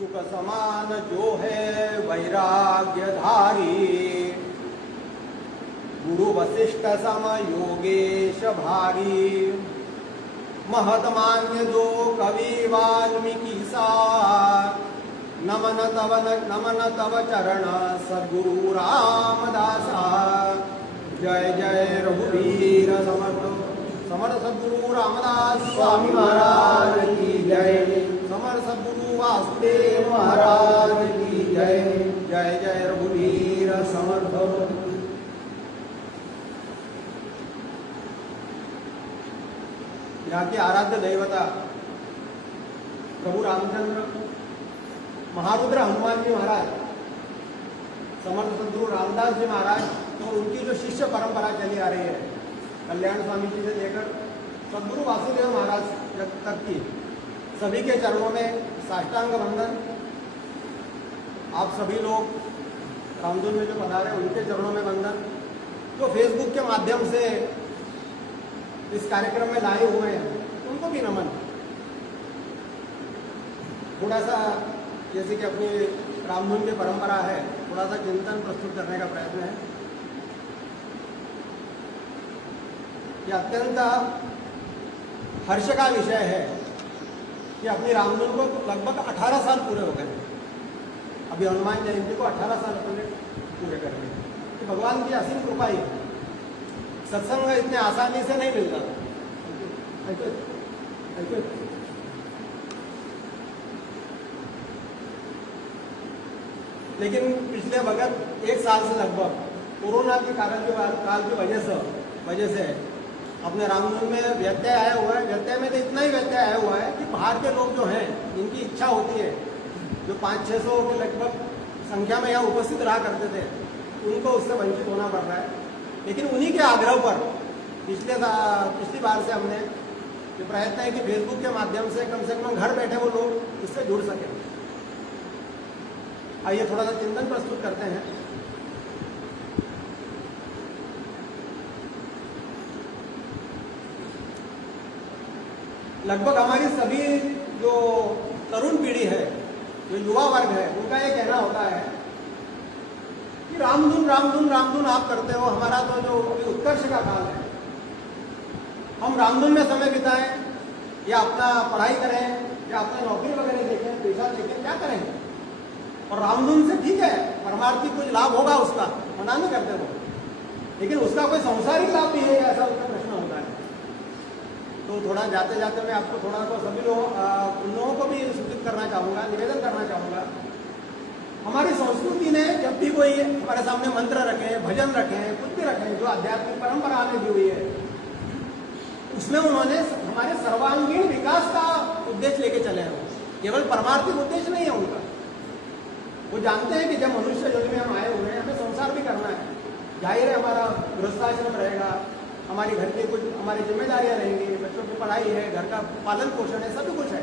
शुक समान जो है वैराग्यधारी, गुरु वशिष्ठ सम योगेश भारी, महतमान्य जो कवि वाल्मीकि सा, नमन तव चरण सद्गुरु रामदासा। जय जय रघुवीर समर्थ समर्थ सद्गुरु रामदास स्वामी महाराज की जय। समर्थ सद्गुरु वासुदेव महाराज की जय। जय जय रघुवीर समर्थ। यहाँ की आराध्य दैवता प्रभु रामचंद्र, महारुद्र हनुमान जी महाराज, समर्थ सद्गुरु रामदास जी महाराज और उनकी जो शिष्य परंपरा चली आ रही है, कल्याण स्वामी जी से लेकर सद्गुरु वासुदेव महाराज तक की, सभी के चरणों में साष्टांग वंदन। आप सभी लोग रामधुन में जो पधारे उनके चरणों में वंदन। जो फेसबुक के माध्यम से इस कार्यक्रम में लाए हुए हैं उनको भी नमन। थोड़ा सा जैसे कि अपनी रामधुन की परंपरा है, थोड़ा सा चिंतन प्रस्तुत करने का प्रयत्न है। यह अत्यंत हर्ष का विषय है कि अपनी रामधुन को लगभग 18 साल पूरे हो गए। अभी हनुमान जयंती को 18 साल पूरे कर रहे हैं। तो भगवान की असीम कृपा ही, सत्संग इतने आसानी से नहीं मिलता। लेकिन पिछले वक्त 1 साल से लगभग कोरोना के काल की वजह से अपने रामधुन में व्यत्यय आया हुआ है। व्यत्यय में तो इतना ही व्यत्यय आया हुआ है कि बाहर के लोग जो हैं, इनकी इच्छा होती है, जो 500-600 के लगभग संख्या में यहाँ उपस्थित रहा करते थे, उनको उससे वंचित होना पड़ रहा है। लेकिन उन्हीं के आग्रह पर पिछली बार से हमने ये प्रयत्न है कि फेसबुक के माध्यम से कम घर बैठे वो लोग इससे जुड़ सकें। आइए थोड़ा सा चिंतन प्रस्तुत करते हैं। लगभग हमारी सभी जो तरुण पीढ़ी है, जो युवा वर्ग है, उनका ये कहना होता है कि रामधुन रामधुन रामधुन आप करते हो, हमारा तो जो उत्कर्ष का काल है, हम रामधुन में समय बिताएं या अपना पढ़ाई करें या अपना नौकरी वगैरह देखें, पैसा देखें, क्या करेंगे। और रामधुन से ठीक है, परमार्थिक कुछ लाभ होगा उसका, मना नहीं करते वो, लेकिन उसका कोई सांसारिक लाभ भी है, ऐसा उसका प्रश्न होता है। तो थोड़ा जाते जाते मैं आपको थोड़ा तो सभी उन लोगों को भी सूचित करना चाहूँगा, निवेदन करना चाहूँगा। हमारी संस्कृति ने जब भी कोई हमारे सामने मंत्र रखे, भजन रखे, कुछ भी रखे, जो आध्यात्मिक परंपरा में दी हुई है, उसमें उन्होंने हमारे सर्वांगीण विकास का उद्देश्य लेके चले हैं। केवल परमार्थिक उद्देश्य नहीं है उनका। वो जानते हैं कि जब मनुष्य युग में हम आए हुए हैं, हमें संसार भी करना है। जाहिर है हमारा गृहस्थाश्रम रहेगा, हमारी घर की कुछ हमारी जिम्मेदारियां रहेंगी, बच्चों की पढ़ाई है, घर का पालन पोषण है, सभी कुछ है।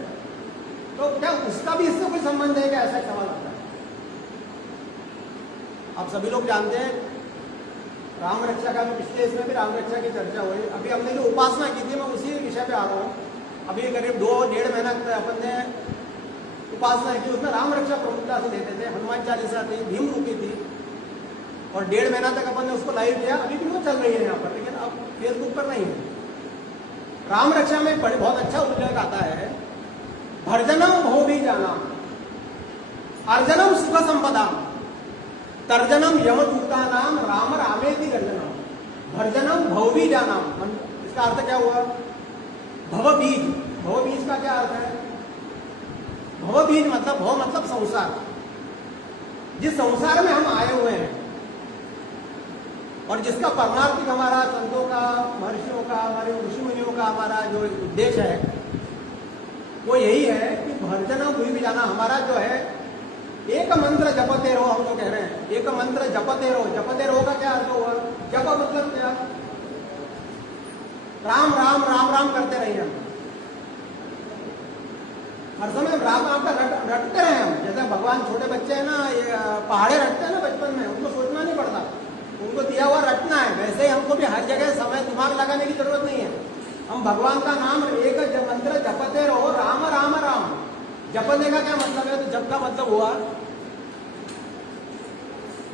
तो क्या उसका भी इससे कोई संबंध है क्या, ऐसा सवाल आता है। आप सभी लोग जानते हैं राम रक्षा का भी, पिछले इसमें भी राम रक्षा की चर्चा हुई। अभी हमने जो उपासना की थी, मैं उसी विषय पे आ रहा हूँ। अभी करीब 2-1.5 महीना अपन ने उपासना की, उसमें राम रक्षा प्रमुखता से लेते थे। हनुमान चालीसा थी, भीम रूपी थी, और 1.5 महीना तक अपन ने उसको लाइव किया। अभी भी वो चल रही है यहाँ पर, लेकिन अब फेसबुक पर नहीं है। राम रक्षा में बहुत अच्छा उल्लेख आता है, भर्जनम भो भी जाना, अर्जनम सुख संपदा, तर्जनम यमदूता नाम, राम रामेति गर्जनम, भर्जनम भव भी जाना। इसका अर्थ क्या हुआ? भव बीज। भव बीज का क्या अर्थ है? भव बीज मतलब, भव मतलब संसार। जिस संसार में हम आए हुए हैं और जिसका परमार्थिक हमारा संतों का, महर्षियों का, हमारे ऋषि मुनियों का हमारा जो उद्देश्य है, वो यही है कि भर्जनम भूमि भी जाना। हमारा जो है एक मंत्र जपते रहो, हम जो कह रहे हैं, एक मंत्र जपते रहो। जपते रहो का क्या अर्थ हुआ? जप मतलब क्या? राम राम राम राम करते रहिए हम, हर समय राम राम का रटते रहे हम। जैसे भगवान, छोटे बच्चे हैं ना, ये पहाड़े रटते हैं ना बचपन में, उनको सोचना नहीं पड़ता, उनको दिया हुआ रटना है। वैसे ही हमको भी हर जगह समय दिमाग लगाने की जरूरत नहीं है। हम भगवान का नाम एक मंत्र जपते रहो, राम राम राम, जपने का क्या मतलब है? तो जप का मतलब हुआ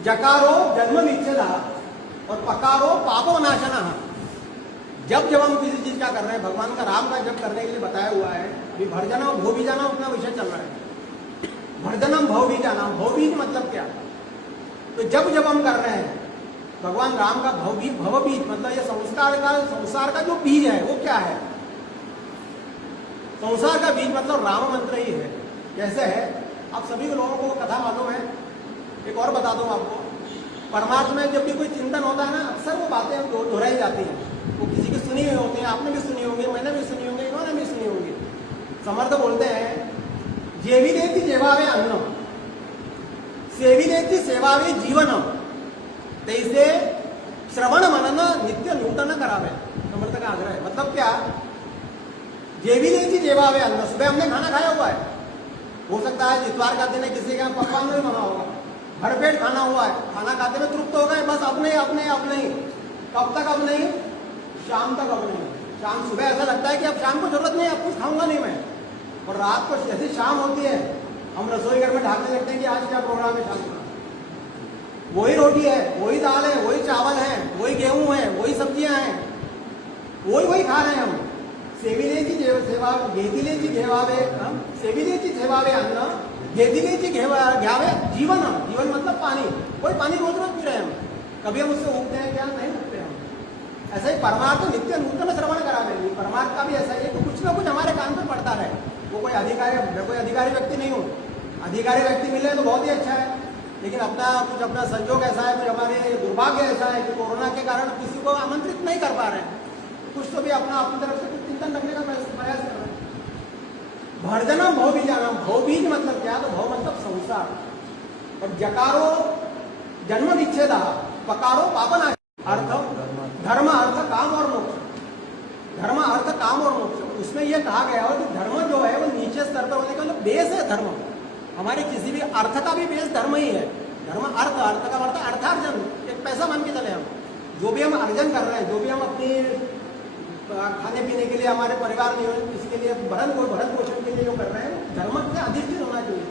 जकारो जन्म विच्छेदा और पकारो पापो नाशना। जब जब हम किसी चीज क्या कर रहे हैं, भगवान का राम का जप करने के लिए बताया हुआ है। अभी भरजनम भोबीजाना अपना विषय चल रहा है। भरजनम भवबीजाना, भवबीज मतलब क्या? तो जब हम कर रहे हैं भगवान राम का भवबीज मतलब ये संसार का जो बीज है वो क्या है? संसार का बीज मतलब राम मंत्र ही है। कैसे है? आप सभी लोगों को कथा मालूम है। एक और बता दूं आपको, परमार्थ में जब भी कोई चिंतन होता है ना, अक्सर वो बातें दोहराई जाती हैं। वो किसी की सुनी हुई होती है, आपने भी सुनी होंगी, मैंने भी सुनी होंगी, इन्होंने भी सुनी होंगी। समर्थ बोलते हैं जेविदेति जेवावे अन्नम सेविदेति सेवावे जीवनम तैसे श्रवण मनन नित्य नूतन करावे। समर्थ का आग्रह है। मतलब क्या? जेविदेति जेवावे अन्न, सुबह हमने खाना खाया हुआ है, हो सकता है इतवार का दिन है, किसी का पकवान नहीं बना होगा, भरपेट खाना हुआ है, खाना खाते में तृप्त हो गए, बस अब नहीं। कब तक अब नहीं? शाम तक अब नहीं। शाम सुबह ऐसा लगता है कि अब शाम को जरूरत नहीं है, अब कुछ खाऊंगा नहीं मैं। और रात को जैसे शाम होती है हम रसोई घर में ढाकने लगते हैं कि आज क्या प्रोग्राम है शाम का। वही रोटी है, वही दाल है, वही चावल है, वही गेहूं है, वही सब्जियां हैं, वही खा रहे हैं हम। सेविलेची सेवा घेतिलेची घेवावे सेविलेची सेवावे अन्न घेतिलेची घ्यावे जीवन। जीवन मतलब पानी। कोई पानी रोज रोज पी रहे हैं हम। कभी हम उससे उगते हैं क्या? नहीं उगते हम। ऐसा ही परमार्थ नित्य नूतन श्रवण करावे। परमार्थ का भी ऐसा ही है कि कुछ ना कुछ हमारे कान पर पड़ता रहे। वो कोई अधिकारी व्यक्ति नहीं हूँ। अधिकारी व्यक्ति मिले तो बहुत ही अच्छा है, लेकिन अपना संजोग ऐसा है, कुछ हमारे दुर्भाग्य ऐसा है कि कोरोना के कारण किसी को आमंत्रित नहीं कर पा रहे हैं। कुछ तो भी अपनी तरफ से कुछ चिंतन रखने का प्रयास कर रहे हैं। भरजनम भवबीजानम, भवबीज मतलब क्या? तो भव मतलब संसार और जकारो जन्म विच्छेदा, पकारो पापनाश। अर्थ धर्म, अर्थ काम और मोक्ष। धर्म, अर्थ, काम और मोक्ष। उसमें यह कहा गया हो कि धर्म जो है वो नीचे स्तर पर होने का मतलब बेस है धर्म। हमारे किसी भी अर्थ का भी बेस धर्म ही है। धर्म अर्थ, अर्थ का मतलब अर्थार्जन, एक पैसा मान के चले हम। जो भी हम अर्जन कर रहे हैं, जो भी हम अपनी खाने पीने के लिए, हमारे परिवार में इसके लिए भरण पोषण के लिए जो कर रहे हैं, धर्म से अधिष्ठित होना चाहिए।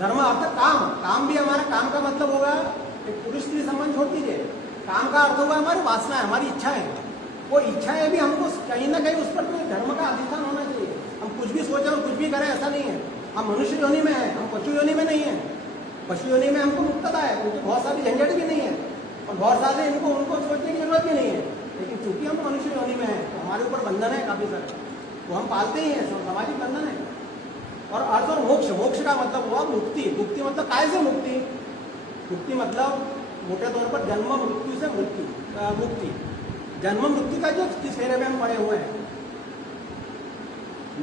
धर्म अर्थ काम, काम भी हमारा, काम का मतलब होगा एक पुरुष स्त्री संबंध छोड़ दीजिए। काम का अर्थ होगा हमारी वासना है, हमारी इच्छा है। वो इच्छाएं भी हमको कहीं ना कहीं उस पर तो धर्म का अधिष्ठान होना चाहिए। हम कुछ भी सोचें और कुछ भी करें ऐसा नहीं है। हम मनुष्य योनि में है, हम पशु योनि में नहीं है। पशु योनि में हमको मुक्तता है, उनकी बहुत सारी झंझट भी नहीं है और बहुत सारे उनको सोचने की जरूरत भी नहीं है। लेकिन चूंकि हम मनुष्य योनि में है तो हमारे ऊपर बंधन है काफी सारे, वो हम पालते ही हैं, सामाजिक बंधन है। और अर्थ और मोक्ष, मोक्ष का मतलब हुआ मुक्ति। मुक्ति मतलब काय से मुक्ति? मुक्ति मतलब मोटे तौर पर जन्म मृत्यु से मुक्ति। जन्म मृत्यु का जो जिस फेरे में हम पड़े हुए हैं,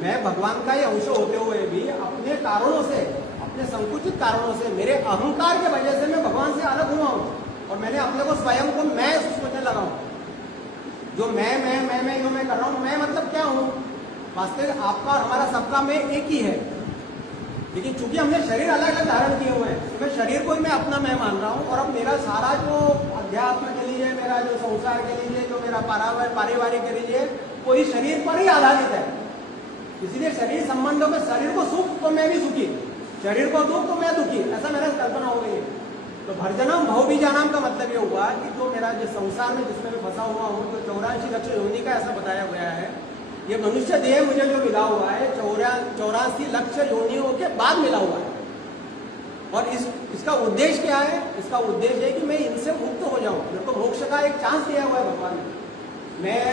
मैं भगवान का ये अंश होते हुए भी अपने कारणों से, अपने संकुचित कारणों से, मेरे अहंकार के वजह से मैं भगवान से अलग हुआ हूं और मैंने अपने को स्वयं को मैं सोचने लगा हूं। जो मैं कर रहा हूं, मैं मतलब क्या हूं? वास्तविक आपका और हमारा सबका मैं एक ही है, लेकिन चूंकि हमने शरीर अलग अलग धारण किए हुए हैं तो मैं शरीर को ही मैं अपना मैं मान रहा हूं। और अब मेरा सारा जो अध्यात्म के लिए, मेरा जो संसार के लिए, जो मेरा पारिवारिक के लिए, वो इस शरीर पर ही आधारित है। इसलिए शरीर संबंधों में, शरीर को सुख तो मैं भी सुखी, शरीर को दुख तो मैं दुखी, ऐसा मेरा कल्पना हो गई है। तो भरजनम भवबीजानाम का मतलब ये हुआ कि जो मेरा जो संसार में जिसमें मैं फंसा हुआ हूँ, तो 84 लक्ष योनि का ऐसा बताया गया है। ये मनुष्य देह मुझे जो मिला हुआ है 84 लक्ष योनियों के बाद मिला हुआ है। और इसका उद्देश्य क्या है? इसका उद्देश्य है कि मैं इनसे मुक्त हो जाऊं। मेरे को मोक्ष का एक चांस दिया हुआ है भगवान ने। मैं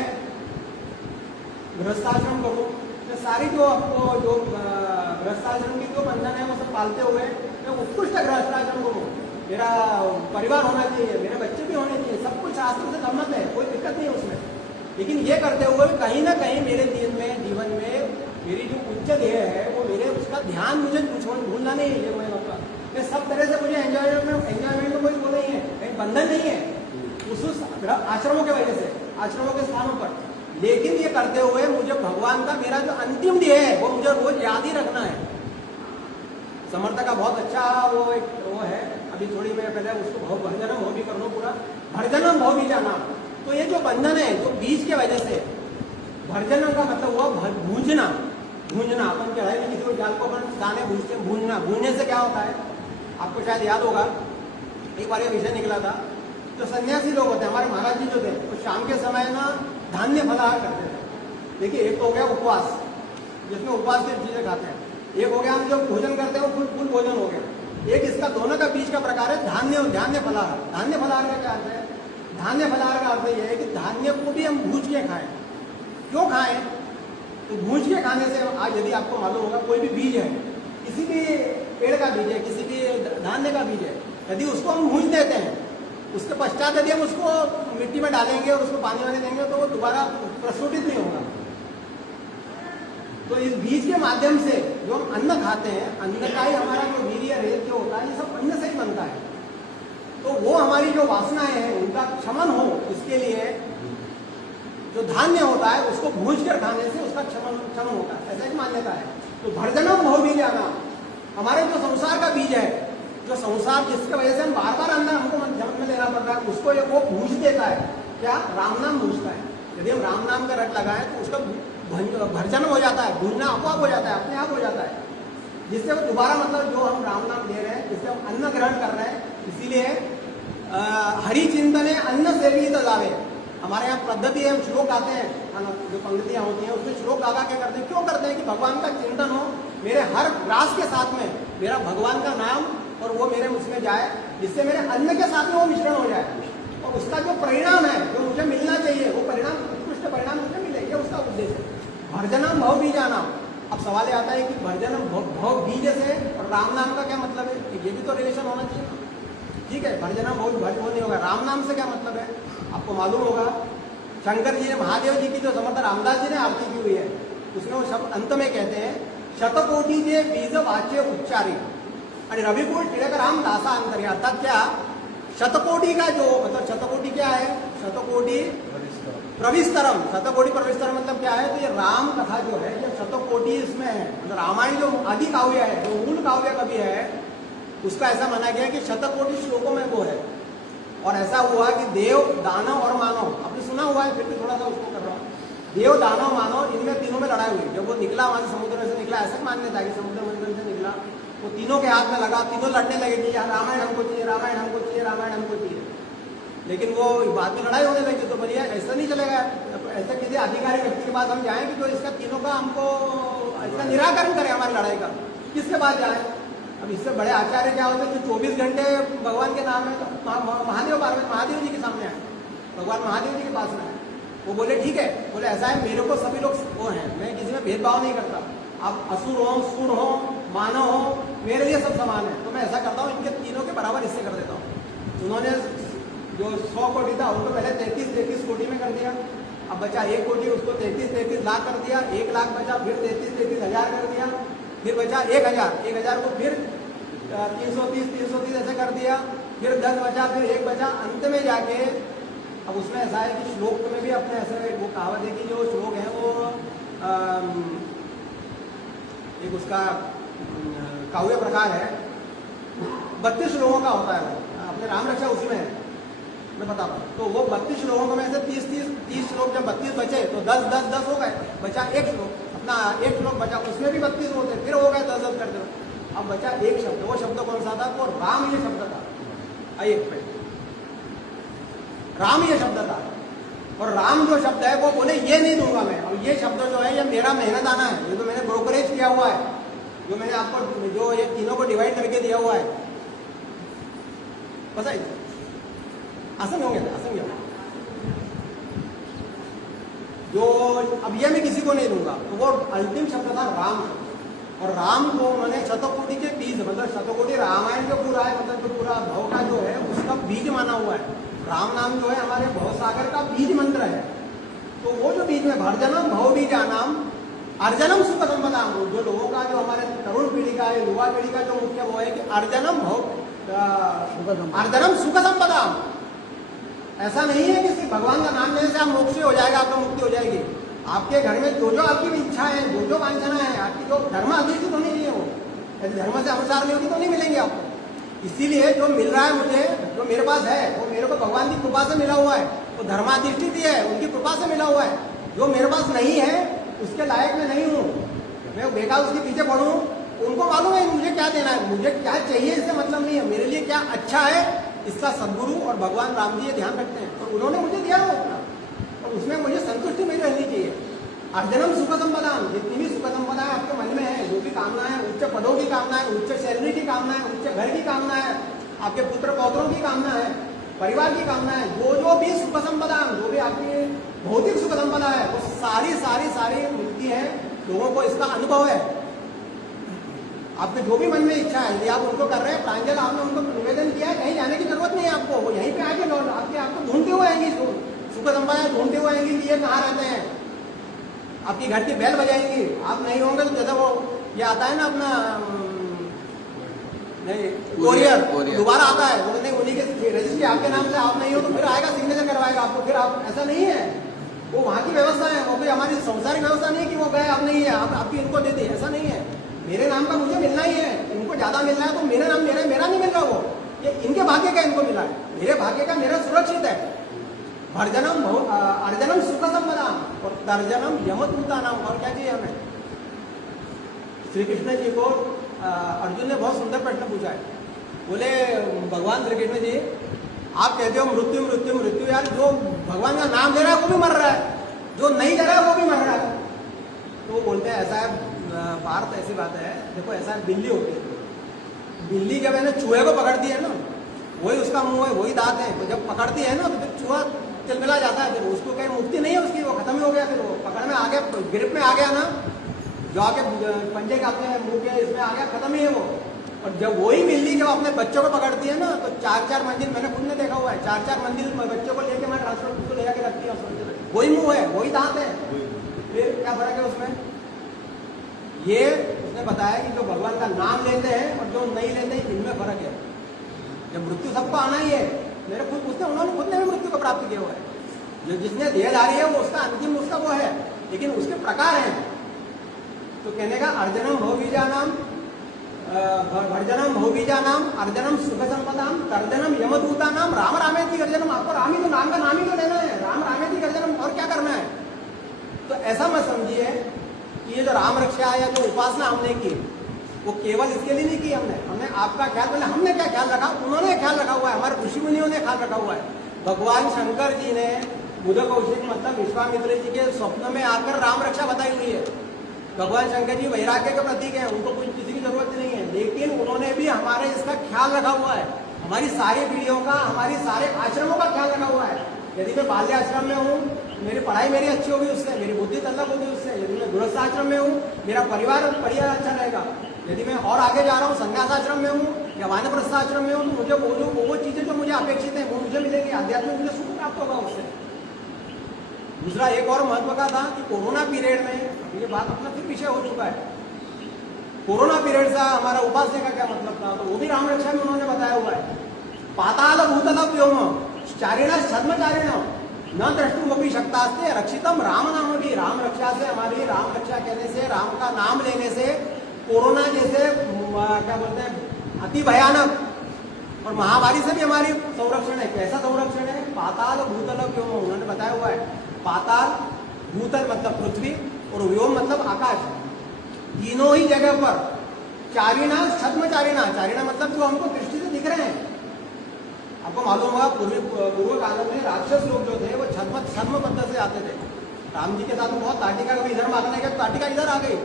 गृहस्थाश्रम करूं, मैं सारी जो आपको जो गृहस्थाश्रम की जो बंधन है वो सब पालते हुए मैं उत्कृष्ट गृहस्थाश्रम करूं। मेरा परिवार होना चाहिए, मेरे बच्चे भी होने चाहिए, सब कुछ शास्त्र से सम्मत है, कोई दिक्कत नहीं है उसमें। लेकिन ये करते हुए कहीं ना कहीं मेरे जीवन में मेरी जो उच्च ध्येय है वो मेरे उसका ध्यान मुझे भूलना नहीं है। मैं सब तरह से मुझे एंजॉयमेंट में कोई वो नहीं है, कहीं बंधन नहीं है उस आश्रमों के वजह से, आश्रमों के स्थानों पर। लेकिन ये करते हुए मुझे भगवान का मेरा जो अंतिम ध्येय है वो मुझे रोज याद ही रखना है। समर्थ का बहुत अच्छा वो है, अभी थोड़ी मैं पहले उसको भरजनम भव भी कर लो पूरा। भरजनम भव भी जाना, तो ये जो बंधन है जो बीज के वजह से, भरजनम का मतलब हुआ भूंजना। भूंजना, अपन चढ़ाई में किसी को जाल को अपन दाने भूंजते हैं, भूंजना, भूंजने से क्या होता है आपको शायद याद होगा, एक बार ये विषय निकला था। जो सन्यासी लोग होते हैं, हमारे महाराज जी जो थे, वो शाम के समय ना धान्य फलाहार करते थे। देखिए, एक तो हो गया उपवास, जिसमें उपवास की चीजें खाते हैं, एक हो गया हम जो भोजन करते हैं वो फुल भोजन हो गया, एक इसका दोनों का बीच का प्रकार है धान्य फलाहार। धान्य फलाहार का क्या अर्थ है? धान्य फलाहार का अर्थ यह है कि धान्य को भी हम भूज के खाएं। क्यों खाएं? तो भूज के खाने से, आज यदि आपको मालूम होगा, कोई भी बीज है, किसी भी पेड़ का बीज है, किसी भी धान्य का बीज है, यदि उसको हम भूज देते हैं, उसके पश्चात यदि हम उसको मिट्टी में डालेंगे और उसको पानी वानी देंगे तो वो दोबारा प्रस्फुटित नहीं होगा। तो इस बीज के माध्यम से जो हम अन्न खाते हैं, अन्न का ही हमारा जो वीर्य रेत जो होता है, ये सब अन्न से ही बनता है। तो वो हमारी जो वासनाएं हैं उनका क्षमन हो, इसके लिए जो धान्य होता है उसको भूज कर खाने से उसका क्षमन होता है, ऐसा एक मान्यता है। तो भर्जनम भव बीज आना, हमारे जो संसार का बीज है, जो संसार जिसकी वजह से हम बार बार अन्न हमको जन्म में लेना पड़ रहा है, उसको ये वो भूज देता है। क्या? राम नाम भूजता है। यदि हम राम नाम का रट लगाएं तो उसका भर्जन हो जाता है, भूजना अपवाप हो जाता है, अपने आप हो जाता है, जिससे वो दोबारा मतलब जो हम राम नाम ले रहे हैं, जिससे हम अन्न ग्रहण कर रहे हैं, इसीलिए हरि चिंतने अन्न से भी दलावे। हमारे यहाँ पद्धति है, हम श्लोक गाते हैं, जो पंक्तियां होती हैं उसमें श्लोक गा क्या करते हैं, क्यों करते हैं कि भगवान का चिंतन हो, मेरे हर रास के साथ में मेरा भगवान का नाम और वो मेरे उसमें जाए, जिससे मेरे अन्न के साथ में वो मिश्रण हो जाए और उसका जो परिणाम है, जो मुझे मिलना चाहिए, वो परिणाम, उत्कृष्ट परिणाम मुझे मिले, ये उसका उद्देश्य है। भर्जनम भव बीजाना। अब सवाल ये आता है कि भर्जनम भव बीज से और राम नाम का क्या मतलब है? ये भी तो रिलेशन होना चाहिए ना। ठीक है, भर्जनम भव भज वो नहीं होगा, राम नाम से क्या मतलब है? आपको मालूम होगा, शंकर जी ने, महादेव जी की जो समर्थ रामदास जी ने आरती की हुई है, उसमें वो शब्द अंत में कहते हैं, शतकोटि जे बीज वाच्य उच्चारी आणि रविकुल टिळक राम दासा अंतर्या। अर्थात क्या? शतकोटि का जो मतलब, शतकोटि क्या है? शतकोटि प्रविस्तरम, शतकोटि प्रविस्तरम मतलब क्या है? तो ये राम कथा जो है, ये शतकोटि इसमें है, मतलब रामायण जो आदि काव्य है, जो मूल काव्य कवि है, उसका ऐसा माना गया कि शतकोटि श्लोकों में वो है। और ऐसा हुआ कि देव, दानव और मानव, आपने सुना हुआ है, फिर भी थोड़ा सा उसको कर रहा हूँ। देव, दानव, मानव, इनमें तीनों में लड़ाई हुई। जब वो निकला वहां से, समुद्र से निकला, ऐसा मान्यता है कि समुद्र मंथन से निकला, वो तीनों के हाथ में लगा, तीनों लड़ने लगे कि यार रामायण हमको चाहिए, रामायण हमको चाहिए, रामायण हमको चाहिए। लेकिन वो बाद में लड़ाई होने लगी, तो बोलिए ऐसा नहीं चलेगा, ऐसा किसी अधिकारी व्यक्ति के पास हम जाएं कि जो इसका तीनों का हमको इसका निराकरण करे हमारी लड़ाई का, किसके पास जाए? अब इससे बड़े आचार्य क्या होते हैं जो 24 घंटे भगवान के नाम में, तो महादेव पार्वती, महादेव जी के सामने आए, भगवान महादेव जी के पास में आए। वो बोले ठीक है, बोले ऐसा है, मेरे को सभी लोग वो हैं, मैं किसी में भेदभाव नहीं करता, आप असुर हो, सुर हो, मानव हो, मेरे लिए सब समान है, तो मैं ऐसा करता हूँ, इनके तीनों के बराबर हिस्से कर देता हूँ। उन्होंने जो 100 कोटि था उनको पहले 33 कोटि में कर दिया, अब बचा 1 कोटि, उसको 33 लाख कर दिया, 1 लाख बचा, फिर 33 हजार कर दिया, फिर बचा 1,000 को फिर 330 ऐसे कर दिया, फिर 10 बचा, फिर 1 बचा, अंत में जाके अब उसमें ऐसा है कि श्लोक में भी अपने ऐसे वो कहावत है कि जो श्लोक है वो एक उसका काव्य प्रकार है, 32 श्लोकों का होता है, वो अपने राम रक्षा उसी में है, मैं बता रहा हूँ। तो वो 32 श्लोकों में से 30 श्लोक जब 32 बचे तो 10 हो गए, बचा 1 श्लोक, अपना 1 श्लोक बचा, उसमें भी 32 होते, फिर हो गए 10 कर दो, अब बचा 1 शब्द। वो शब्द कौन सा था? वो राम ये शब्द था। आइए राम ये शब्द था, और राम जो शब्द है वो बोले ये नहीं दूंगा मैं, और ये शब्द जो है ये मेरा मेहनत आना है, ये तो मैंने ब्रोकरेज किया हुआ है, जो मैंने आपको जो ये तीनों को डिवाइड करके दिया हुआ है, बस आसन होंगे, आसन क्या जो अब ये मैं किसी को नहीं दूंगा, तो वो अंतिम शब्द था राम। और राम को मैंने शतकोटि के बीज, मतलब शतकोटि रामायण जो पूरा है, मतलब जो पूरा भव का जो है उसका बीज माना हुआ है। राम नाम जो है हमारे भवसागर का बीज मंत्र है। तो वो जो बीज में भर्जनम भव बीजा नाम अर्जनम सुख संपदा, जो लोगों का जो हमारे तरुण पीढ़ी का है, युवा पीढ़ी का जो मुख्य वो है कि अर्जनम सुख संपदा। ऐसा नहीं है कि सिर्फ भगवान का नाम लेने से आप मोक्ष हो जाएगा, आपको मुक्ति हो जाएगी। आपके घर में जो जो आपकी इच्छा है, जो जो वांछना है, आपकी जो धर्म अधिष्ठित होनी चाहिए, वो यदि धर्म से अनुसार नहीं होगी तो नहीं मिलेंगे आपको। इसीलिए जो मिल रहा है मुझे, जो मेरे पास है, वो मेरे को भगवान की कृपा से मिला हुआ है, वो धर्माधिष्ठित ही है, उनकी कृपा से मिला हुआ है। जो मेरे पास नहीं है उसके लायक मैं नहीं हूँ, मैं बेकार उसके पीछे पढ़ूँ, उनको मालूम है मुझे क्या देना है, मुझे क्या चाहिए इससे मतलब नहीं है, मेरे लिए क्या अच्छा है इसका सदगुरु और भगवान राम जी ये ध्यान रखते हैं, और उन्होंने मुझे दिया है उतना, और उसमें मुझे संतुष्टि मेरी रहनी चाहिए। अर्जनम सुख संपदा, जितनी भी सुख संपदा है आपके मन में है, जो भी कामना है, उच्च पदों की कामना है, उच्च सैलरी की कामना है, उच्च घर की कामना है, आपके पुत्र पौत्रों की कामना है, परिवार की कामना है, जो भी सुख संपदा, जो भी आपकी भौतिक सुख संपदा है, वो सारी सारी सारी मिलती है। लोगों को इसका अनुभव है। आपके जो भी मन में इच्छा है, यदि आप उनको कर रहे हैं, प्रांजल आपने उनको निवेदन किया है, कहीं जाने की जरूरत नहीं है आपको, वो यहीं पे आके आपको ढूंढते हुए आएंगी, सुख संपदा ढूंढते हुए आएंगी कि ये कहाँ रहते हैं, आपकी घर की बेल बजाएंगी। आप नहीं होंगे तो जैसे वो ये आता है ना अपना नहीं कोरियर दोबारा आता है, वो नहीं उन्हीं के रजिस्ट्री आपके नाम से आप नहीं हो तो फिर आएगा, सिग्नेचर करवाएगा आपको, फिर आप ऐसा नहीं है, वो वहाँ की व्यवस्था है, वो कोई हमारी संसारिक व्यवस्था नहीं कि वो गए अब नहीं है आप आपकी इनको दे दी, ऐसा नहीं है। मेरे नाम का मुझे मिलना ही है, इनको ज्यादा मिल रहा है तो मेरे नाम मेरा नहीं मिल रहा, वो ये इनके भाग्य का इनको मिला है, मेरे भाग्य का मेरा सुरक्षित है। अर्जनम अर्जनम सुख संपदा और तर्जनम यमदूता नाम, और क्या चाहिए हमें। श्री कृष्ण जी को अर्जुन ने बहुत सुंदर प्रश्न पूछा है, बोले भगवान श्री कृष्ण जी आप कहते हो मृत्यु मृत्यु मृत्यु, यार जो भगवान का नाम ले रहा है वो भी मर रहा है, जो नहीं ले रहा है वो भी मर रहा है। तो बोलते हैं ऐसा है पार्थ, ऐसी बात है, देखो ऐसा बिल्ली होती है, बिल्ली जब है ना चूहे को पकड़ती है ना, वही उसका मुंह है, वही दांत है, तो जब पकड़ती है ना तो फिर चूहा चिलमिला जाता है, फिर उसको कहीं मुक्ति नहीं है उसकी, वो खत्म ही हो गया, फिर वो पकड़ में आ गया, ग्रिप में आ गया ना, जो आके पंजे के अपने मुंह के इसमें आ गया, खत्म ही है वो। और जब वही बिल्ली जब अपने बच्चों को पकड़ती है ना तो 4-4 मंजिल, मैंने खुद ने देखा हुआ है, 4-4 मंजिल बच्चों को लेके मैं ट्रांसपोर्ट को ले जाके रखती हूँ, वही मुंह है, वही दांत है, फिर क्या फर्क है उसमें। ये उसने बताया कि जो भगवान का नाम लेते हैं और जो नहीं लेते हैं इनमें फर्क है। जब मृत्यु सबको आना ही है, मेरे उन्होंने खुद ने भी मृत्यु को प्राप्त किया हुआ है, जो जिसने देहधारी है वो उसका अंतिम उसका वो है, लेकिन उसके प्रकार हैं। तो कहने का अर्जनम भौबीजा नाम, भर्जनम भौबीजा नाम, अर्जनम सुख संपदाम, तर्जनम यमदूता नाम, राम रामेति गर्जनम। आपको राम ही तो नाम का नाम ही तो लेना है, राम रामेति गर्जनम, और क्या करना है। तो ऐसा मत समझिए कि ये जो राम रक्षा है या जो उपासना हमने की वो केवल इसके लिए नहीं की, हमने आपका ख्याल, पहले हमने क्या ख्याल रखा, उन्होंने ख्याल रखा हुआ है, हमारे ऋषि मुनियों ने ख्याल रखा हुआ है। भगवान शंकर जी ने बुध कौशिक मतलब विश्वामित्र जी के स्वप्न में आकर राम रक्षा बताई हुई है। भगवान शंकर जी वैराग्य के प्रतीक हैं, उनको कुछ किसी की जरूरत नहीं है, लेकिन उन्होंने भी हमारे इसका ख्याल रखा हुआ है, हमारी सारी पीढ़ियों का, हमारी सारे आश्रमों का ख्याल रखा हुआ है। यदि मैं बाल्य आश्रम में हूँ, मेरी पढ़ाई मेरी अच्छी होगी उससे, मेरी बुद्धि तल्लक होगी उससे। यदि मैं गृहस्थ आश्रम में हूँ, मेरा परिवार अच्छा रहेगा। यदि मैं और आगे जा रहा हूँ, संन्यास आश्रम में हूँ या वानप्रस्थ आश्रम में हूँ, तो मुझे वो चीजें जो मुझे अपेक्षित है वो मुझे मिलेगी, आध्यात्मिक मुझे सुख प्राप्त होगा उससे। दूसरा एक और महत्व का था कि कोरोना पीरियड में, ये बात अपना फिर पीछे हो चुका है, कोरोना पीरियड से हमारा उपासना का क्या मतलब था, तो वो भी राम रक्षा में उन्होंने बताया हुआ है। पाताल भूतल व्योम चारिणा छद्मचारिण न द्रष्टुमपि शक्तास्ते रक्षितम राम नाम भी। राम रक्षा से, हमारी राम रक्षा कहने से, राम का नाम लेने से कोरोना जैसे क्या बोलते हैं अति भयानक और महामारी से भी हमारी संरक्षण है। कैसा संरक्षण है, पाताल भूतल व्योम, उन्होंने बताया हुआ है। पाताल भूतल मतलब पृथ्वी और व्योम मतलब आकाश, तीनों ही जगह पर चारिणा छद्मचारिणा, चारिणा मतलब जो हमको दृष्टि से दिख रहे हैं। आपको मालूम होगा पूर्व कालों में राक्षस लोग जो थे वो छद्म पद्धति से आते थे। राम जी के साथ में बहुत ताटिका, कभी इधर मारने गए ताटिका इधर आ गई,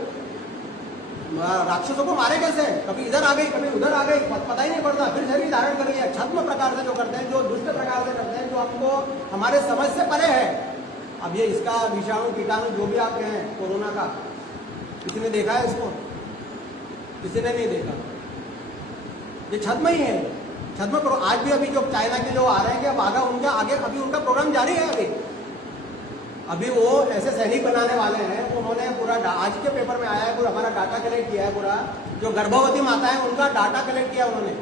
राक्षसों को मारे कैसे, कभी इधर आ गई कभी उधर आ गई, पता ही नहीं पड़ता, फिर शरीर धारण कर लिया। छद्म प्रकार से जो करते हैं, जो दुष्ट प्रकार से करते हैं, जो हमको हमारे समझ से परे है। अब ये इसका विषाणु कीटाणु जो भी आप कहें कोरोना का, किसी ने देखा है इसको, किसी ने नहीं देखा, ये छद्म ही है। छद्म करो। आज भी अभी जो चाइना के जो आ रहे हैं कि अब आगे उनका प्रोग्राम जारी है। अभी वो ऐसे सैनिक बनाने वाले हैं, उन्होंने पूरा आज के पेपर में आया है, पूरा हमारा डाटा कलेक्ट किया है, पूरा जो गर्भवती माता है उनका डाटा कलेक्ट किया उन्होंने,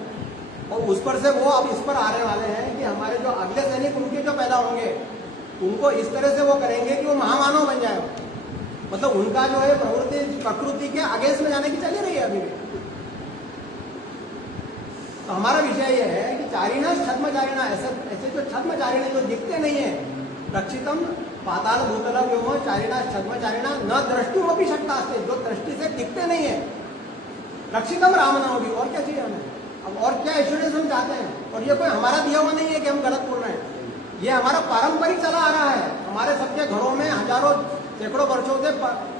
और उस पर से वो अब इस पर आने वाले हैं कि हमारे जो अगले सैनिक उनके जो पैदा होंगे उनको इस तरह से वो करेंगे कि वो महामानव बन जाए। मतलब उनका जो है प्रकृति के अगेंस्ट में जाने की चली रही है अभी भी। तो हमारा विषय यह है कि चारिणा छद्मचारिणा, ऐसे जो छद्मचारिणी जो दिखते नहीं है, रक्षितम पाताल भूतल व्योम चारिणा छद्मचारिणा न दृष्टिमपि शक्तास्ते, जो दृष्टि से दिखते नहीं है। रक्षितम राम नाम भी, और क्या चाहिए हमें? अब और क्या एश्योरेंस हम चाहते हैं? और ये कोई हमारा दिया हुआ नहीं है कि हम गलत बोल रहे हैं, ये हमारा पारंपरिक चला आ रहा है। हमारे सबके घरों में हजारों सैकड़ों वर्षों से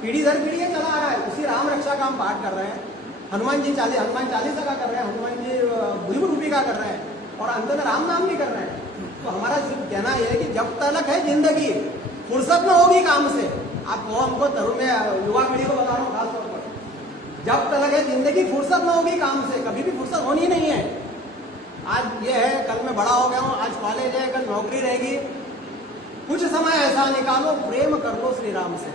पीढ़ी दर पीढ़ी ये चला आ रहा है। उसी राम रक्षा का हम पाठ कर रहे हैं, हनुमान चालीसा का कर रहे हैं, हनुमान जी भूमि रूपी का कर रहे हैं, और अंत में राम नाम भी कर रहे हैं। तो हमारा सिर्फ कहना यह है कि जब तक है जिंदगी, फुर्सत न होगी काम से। आप वो हमको तरुण में युवा पीढ़ी को बता रहा हूँ खास तौर पर, जब तक है जिंदगी फुर्सत न होगी काम से, कभी भी फुर्सत होनी नहीं है। आज ये है, कल मैं बड़ा हो गया हूँ, आज कॉलेज है, कल नौकरी रहेगी, कुछ समय ऐसा निकालो, प्रेम कर लो श्री राम से।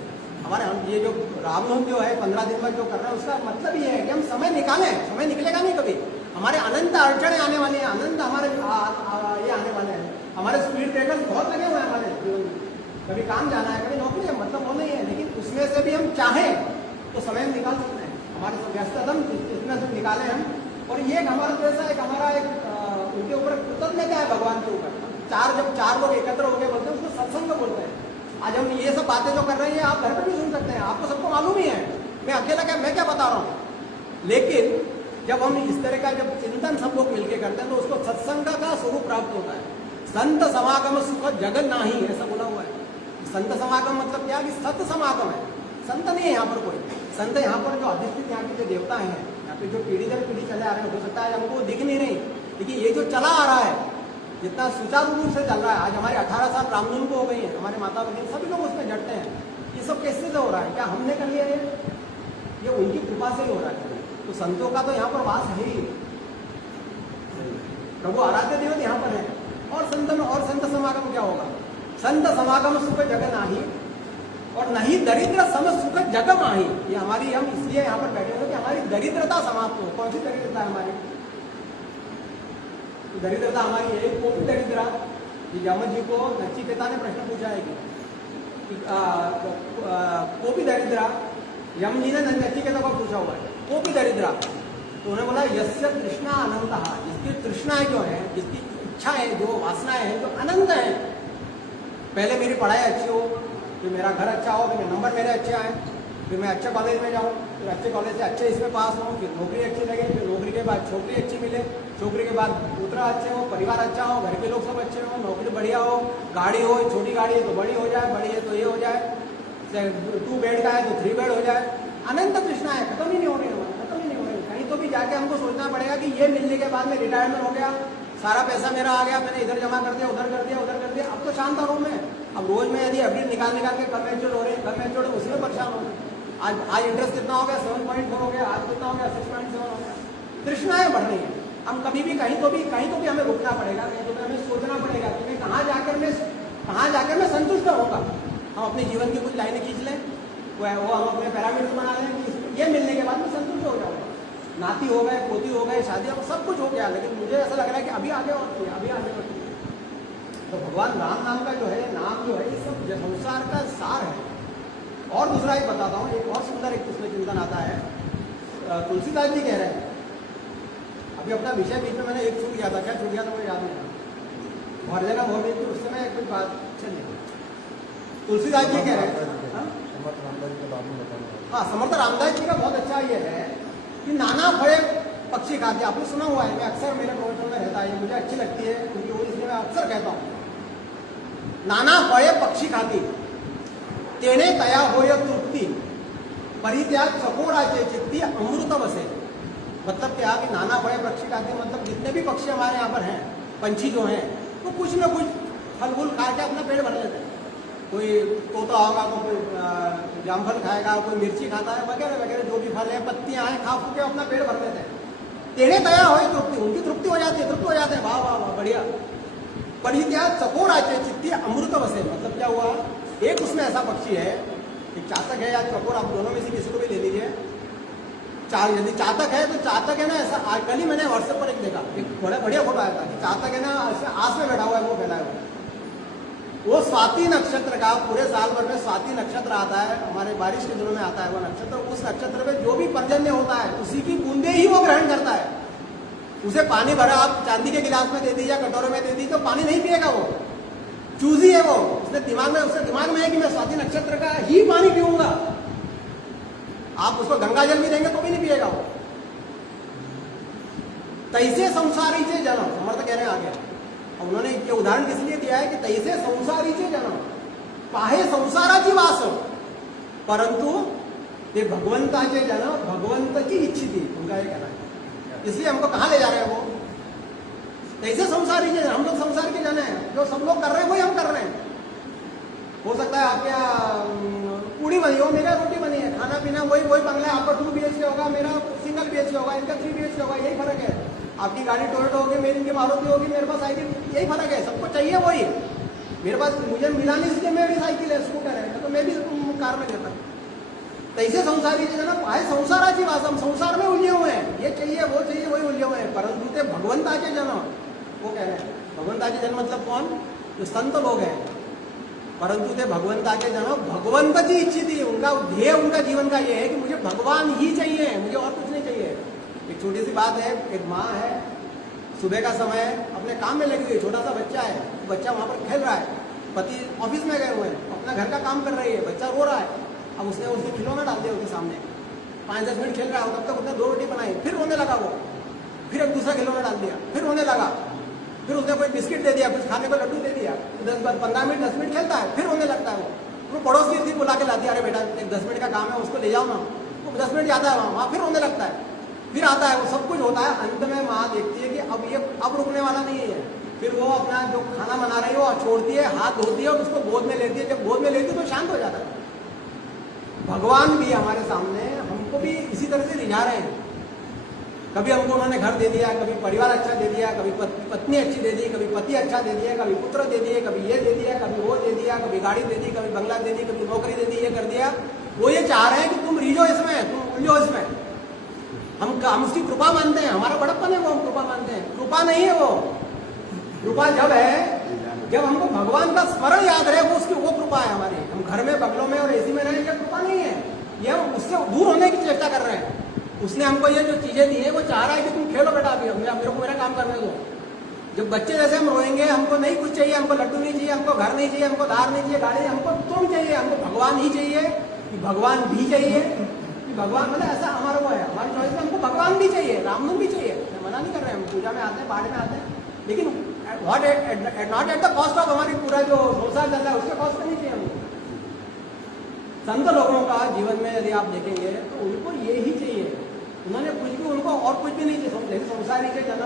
हमारे हम ये जो रामनवमी जो है 15 दिन बाद जो कर रहे हैं, उसका मतलब ये है कि हम समय निकालें। समय निकलेगा नहीं कभी, हमारे अनंत अड़चने आने वाली हैं, अनंत हमारे ये आने वाले हैं। हमारे स्पीड ब्रेकर्स बहुत लगे हुए हैं हमारे जीवन में, कभी काम जाना है, कभी नौकरी है, मतलब वो नहीं है। लेकिन उसमें से भी हम चाहें तो समय निकाल सकते हैं, हमारे व्यस्ततम इसमें से निकालें हम। और ये हमारा तो ऐसा एक हमारा एक उनके ऊपर कृतज्ञता है भगवान के ऊपर। जब चार लोग एकत्र होकर बोलते हैं उसको सत्संग बोलते हैं। आज हम ये सब बातें जो कर रहे हैं आप घर पर भी सुन सकते हैं, आपको सबको मालूम ही है, मैं अकेला क्या, मैं क्या बता रहा हूँ। लेकिन जब हम इस तरह का जब चिंतन सब लोग मिलकर करते हैं तो उसको सत्संग का स्वरूप प्राप्त होता है। संत समागम सुख जगत नाही, ऐसा बोला हुआ है। संत समागम मतलब क्या, कि सत्य समागम है। संत नहीं है यहाँ पर कोई, संत यहाँ पर जो अधिष्ठित यहाँ के जो देवता हैं, यहाँ पे जो पीढ़ी दर पीढ़ी चले आ रहे हैं, हो सकता है हमको दिख नहीं रही, लेकिन ये जो चला आ रहा है, जितना सुचारू रूप से चल रहा है, आज हमारे 18 साल रामधुन को हो गई है, हमारे माता बहन सभी लोग उसमें जड़ते हैं। ये सब कैसे से हो रहा है? क्या हमने कर लिया है? ये उनकी कृपा से ही हो रहा है। तो संतों का तो यहाँ पर वास है ही, प्रभु आराध्य देव यहाँ पर है। और संत समागम क्या होगा? संत समागम सुख जग नाही, और नहीं दरिद्र सम सुख जग माही। ये हमारी, हम इसलिए यहाँ पर बैठे हुए कि हमारी दरिद्रता समाप्त हो। कौन सी दरिद्रता है हमारी? तो दरिद्रता हमारी है कोपी दरिद्रा। यम जी को नचिकेता ने प्रश्न पूछा है कि कोपी दरिद्रा, यम जी ने नचिकेता को पूछा हुआ है कोपी दरिद्रा। तो उन्होंने बोला यस्य तृष्णा अनंत, जिसकी तृष्णाएं जो है, जिसकी इच्छा है, जो वासनाएं हैं, जो अनंत है। पहले मेरी पढ़ाई अच्छी हो, फिर मेरा घर अच्छा हो, फिर नंबर मेरे अच्छे आए, फिर मैं अच्छे कॉलेज में जाऊँ, फिर अच्छे कॉलेज से अच्छे इसमें पास हूँ, फिर नौकरी अच्छी लगे, फिर नौकरी के बाद छोकरी अच्छी मिले, छोकरी के बाद पुत्र अच्छे हो, परिवार अच्छा हो, घर के लोग सब अच्छे हो, नौकरी बढ़िया हो, गाड़ी हो, छोटी गाड़ी है तो बड़ी हो जाए, बड़ी है तो ये हो जाए, 2 बेड का है तो 3 बेड हो जाए। अनंत तृष्णा है, खत्म ही नहीं हो रही है, खत्म ही नहीं हो रही। कहीं तो भी जाके हमको सोचना पड़ेगा कि ये मिलने के बाद में रिटायरमेंट हो गया, सारा पैसा मेरा आ गया, मैंने इधर जमा कर दिया, उधर कर दिया, उधर कर दिया, अब तो शांत रहूँ मैं। अब रोज में यदि एफडी निकाल के कम मैच्योर हो रहे हैं, कम मैच्योर उसमें परेशान हो गए। आज इंटरेस्ट कितना हो गया? 7.4 हो गया, आज कितना हो गया? 6.7 हो गया। तृष्णाएं बढ़ रही हैं। हम कभी भी कहीं तो भी हमें रुकना पड़ेगा, कहीं तो भी हमें सोचना पड़ेगा कि मैं कहाँ जाकर मैं संतुष्ट होगा। हम अपने जीवन की कुछ लाइनें खींच लें, वो हम अपने पैरामीटर्स बना लें कि ये मिलने के बाद मैं संतुष्ट हो जाऊँगा। नाती हो गए, पोती हो गए, शादी हो, सब कुछ हो गया, लेकिन मुझे ऐसा लग रहा है कि अभी आगे और अभी आगे बढ़। तो भगवान राम नाम का जो है, नाम जो है, ये सब संसार का सार है। और दूसरा एक बताता हूँ, एक और सुंदर एक उसमें चिंतन आता है। तुलसीदास जी कह रहे हैं, अभी अपना विषय बीच में मैंने एक छूट गया था, क्या छूट गया था मुझे याद नहीं, हर जगह बहुत थी, उस समय कुछ बात चलिए। तुलसीदास जी कह रहे हैं, हाँ, समर्थ रामदास जी का बहुत अच्छा ये है कि नाना फड़े पक्षी खाते। आपने सुना हुआ है, मैं अक्सर मेरे प्रोफेशन में रहता है, मुझे अच्छी लगती है क्योंकि वो, इसलिए मैं अक्सर कहता हूँ, नाना फळे पक्षी खाती तेने तया होय तृप्ति, परित्याग चकोराचे चित्ती अमृत बसे। मतलब क्या कि नाना फळे पक्षी खाते, मतलब जितने भी पक्षी हमारे यहाँ पर हैं, पंछी जो हैं, तो कुछ न कुछ फल फूल खा के अपना पेट भर लेते हैं। कोई तोता होगा तो कोई जामफल खाएगा, कोई मिर्ची खाता है, वगैरह वगैरह जो भी फल है, पत्तियां हैं, खा फूक के अपना पेट भर लेते हैं। तेने तया होय तृप्ति, उनकी तृप्ति हो जाती है, तृप्त हो जाते हैं, वाह वाह वाह बढ़िया। परित्याग चकोराचे चित्ती अमृत बसे, मतलब क्या हुआ, एक उसमें ऐसा पक्षी है, एक चातक है या चकोर, आप दोनों में से किसी को भी ले लीजिए। यदि चातक है तो चातक है ना, ऐसा कल ही मैंने व्हाट्सएप पर एक देखा, एक बड़ा बढ़िया फोटो आया था कि चातक है ना, आस में बैठा हुआ है, वो फैलाया हुआ है। वो स्वाति नक्षत्र का, पूरे साल भर में स्वाति नक्षत्र आता है, हमारे बारिश के दिनों में आता है वो नक्षत्र। उस नक्षत्र में जो भी पर्जन्य होता है उसी की बूंदे ही वो ग्रहण करता है। उसे पानी भरा आप चांदी के गिलास में दे दीजिए, कटोरे में दे दीजिए, तो पानी नहीं पिएगा वो। चूजी है वो, उसके दिमाग में है कि मैं स्वाति नक्षत्र का ही पानी पीऊंगा। आप उसको गंगा जल भी देंगे तो भी नहीं पिएगा वो। तैसे संसारीचे जन्म, समर्थ कह रहे हैं आगे। और उन्होंने ये उदाहरण किस लिए दिया है कि तैसे संसारीचे जन्म पाहे संसाराची वास, परंतु ते भगवंताचे जन्म भगवंताची इच्छिती, उनका ये कहना है। इसलिए हमको कहाँ ले जा रहे हैं वो? तैसे संसारीचे जन, हम लोग संसार के जन हैं, जो सब लोग कर रहे हैं वही हम कर रहे हैं। हो सकता है आपके यहाँ पूड़ी बनी हो, मेरा रोटी बनी है, खाना पीना वही बंगला है, आपका 2 BHK होगा, मेरा सिंगल BHK होगा, इनका 3 BHK होगा, यही फर्क है। आपकी गाड़ी टोयोटा होगी, मेरी इनकी मारुति होगी, मेरे पास साइकिल, यही फर्क है। सबको चाहिए वही। मेरे पास मुझे मिला नहीं इसलिए मेरी साइकिल है, स्कूटर है, तो मैं भी कार में लेता। तैसे संसारी जो ना पाए संसाराची वास, हम संसार में उलझे हुए हैं, ये चाहिए वो चाहिए वही उलझे हुए हैं। परंतु ते भगवंताचे जन, वो कह रहे हैं भगवंताचे जन मतलब कौन? जो संत लोग हैं। परंतु ते भगवंताचे जन भगवंत की इच्छा थी, उनका ध्येय उनका जीवन का ये है कि मुझे भगवान ही चाहिए, मुझे और कुछ नहीं चाहिए। एक छोटी सी बात है, एक माँ है, सुबह का समय अपने काम में लगी हुई, छोटा सा बच्चा है, बच्चा वहां पर खेल रहा है, पति ऑफिस में गए हुए हैं, अपना घर का काम कर रही है, बच्चा रो रहा है। अब उसने उसके खिलौना डाल दिया उसके सामने, 5-10 मिनट खेल रहा है, तब तक उसने 2 रोटी बनाई, फिर रोने लगा वो, फिर एक दूसरा खिलौना डाल दिया, फिर रोने लगा, फिर उसने कोई बिस्किट दे दिया, कुछ खाने को लड्डू दे दिया, 10-15 मिनट 10 मिनट खेलता है, फिर रोने लगता है वो पड़ोस की थी, बुला के ला दिया, अरे बेटा एक 10 मिनट का काम है, उसको ले जाओ ना, वो 10 मिनट जाता है वहाँ, फिर रोने लगता है, फिर आता है, वो सब कुछ होता है। अंत में माँ देखती है कि अब रुकने वाला नहीं है, फिर वो अपना जो खाना बना रही है वो छोड़ती है, हाथ धोती है और उसको गोद में लेती है। जब गोद में लेती है तो शांत हो जाता है। भगवान भी हमारे सामने हमको भी इसी तरह से रिझा रहे हैं। कभी हमको उन्होंने घर दे दिया, कभी परिवार अच्छा दे दिया, कभी पत्नी अच्छी दे दी, कभी पति अच्छा दे दिया, कभी पुत्र दे दिए, कभी ये दे दिया, कभी वो दे दिया, कभी गाड़ी दे दी, कभी बंगला दे दी, कभी नौकरी दे दी, ये कर दिया। वो ये चाह रहे हैं कि तुम रीझो इसमें, तुम उलझो इसमें। हम उसकी कृपा मानते हैं, हमारा बड़प्पन है वो, हम कृपा मानते हैं। कृपा नहीं है वो। कृपा जब है जब हमको भगवान का स्मरण याद रहे, वो कृपा है हमारी। हम घर में बंगलों में और एसी में रहे, ये कृपा नहीं है, ये हम उससे दूर होने की चेष्टा कर रहे हैं। उसने हमको ये जो चीजें दी है वो चाह रहा है कि तुम खेलो बेटा, अभी मेरे को मेरा काम करने दो। जब बच्चे जैसे हम रोएंगे, हमको नहीं कुछ चाहिए, हमको लड्डू नहीं चाहिए, हमको घर नहीं चाहिए, हमको दार नहीं चाहिए, गाड़ी, हमको तुम चाहिए, हमको भगवान ही चाहिए, कि भगवान भी चाहिए, कि भगवान मतलब ऐसा हमारा वो है, हमारी चॉइस में हमको भगवान भी चाहिए, रामधुन भी चाहिए। मैं मना नहीं कर रहे हैं, हम पूजा में आते हैं, पाठ में आते हैं, लेकिन not at the cost of हमारी पूरा जो संसार चल रहा है उसके कॉस्ट नहीं चाहिए हमको। संत लोगों का जीवन में यदि आप देखेंगे तो उनको ये ही चाहिए, उन्होंने कुछ भी, उनको और कुछ भी नहीं चाहिए। लेकिन संसारी के जन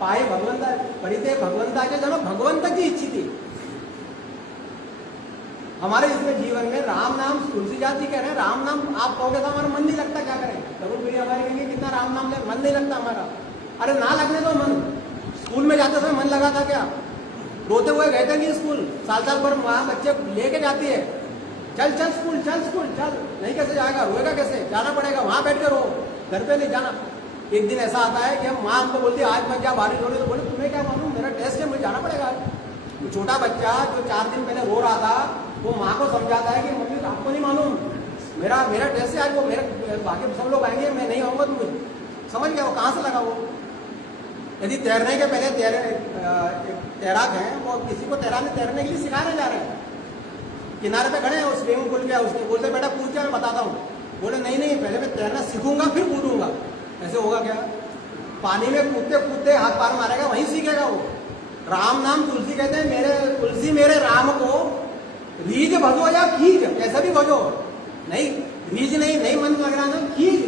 पाए भगवंता परिते भगवंता के जन भगवंत की इच्छा थी। हमारे इसमें जीवन में राम नाम, तुलसीदास जी कह रहे हैं राम नाम आप कहोगे तो हमारा मन नहीं लगता, क्या करें? तरुण पीढ़ी हमारी कहेंगे कितना राम नाम ले, मन नहीं लगता हमारा। अरे ना लगने दो मन। स्कूल में जाते समय मन लगा था क्या? रोते हुए गए थे नहीं स्कूल, साल पर वहां बच्चे लेके जाती है, चल चल स्कूल चल स्कूल चल, नहीं कैसे जाएगा, रोएगा कैसे? जाना पड़ेगा, वहां बैठ कर रो, घर पे नहीं जाना। एक दिन ऐसा आता है कि हम माँ हमको बोलती है आज मत जा, बारिश हो रही, तो बोले तुम्हें क्या मालूम, मेरा टेस्ट है, मुझे जाना पड़ेगा। तो छोटा बच्चा जो 4 दिन पहले रो रहा था वो माँ को समझाता है कि मम्मी आपको नहीं मालूम, मेरा टेस्ट है आज, वो मेरे बाकी सब लोग आएंगे, मैं नहीं आऊंगा, तुम समझ गया वो कहाँ से लगा वो। यदि तैरने के पहले तैराक हैं, वो किसी को तैरने के लिए सिखाने जा रहे हैं, किनारे पे खड़े हैं, उस स्विमिंग पूल गया, उसने बोलते बेटा कूद क्या, मैं बताता हूँ। बोले नहीं पहले मैं तैरना सीखूंगा फिर कूदूंगा। ऐसे होगा क्या? पानी में कूदते कूदते हाथ पार मारेगा, वहीं सीखेगा वो। राम नाम तुलसी कहते हैं, मेरे तुलसी मेरे राम को रीझ भजो या खींच, ऐसा भी भजो, नहीं रीझ नहीं मन लग रहा ना, खींच